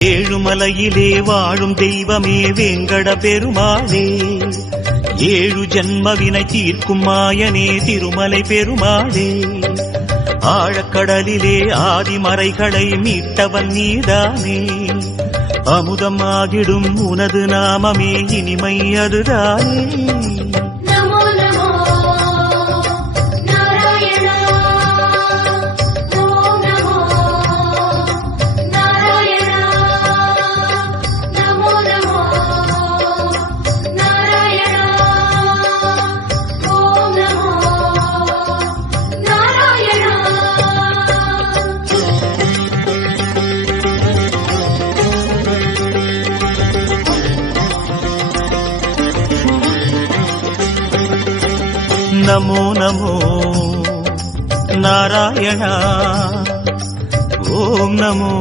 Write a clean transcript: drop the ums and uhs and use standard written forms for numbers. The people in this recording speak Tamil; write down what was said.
ஏழுமலையிலே வாழும் தெய்வமே வேங்கட பெருமாளே, ஏழு ஜன்மவினை தீர்க்கும் மாயனே திருமலை பெருமாளே, ஆழக்கடலிலே ஆதிமறைகளை மீட்டவன் நீதானே, அமுதமாகிடும் உனது நாமமே இனிமை அதுதானே. நமோ நமோ நாராயணா, ஓம் நமோ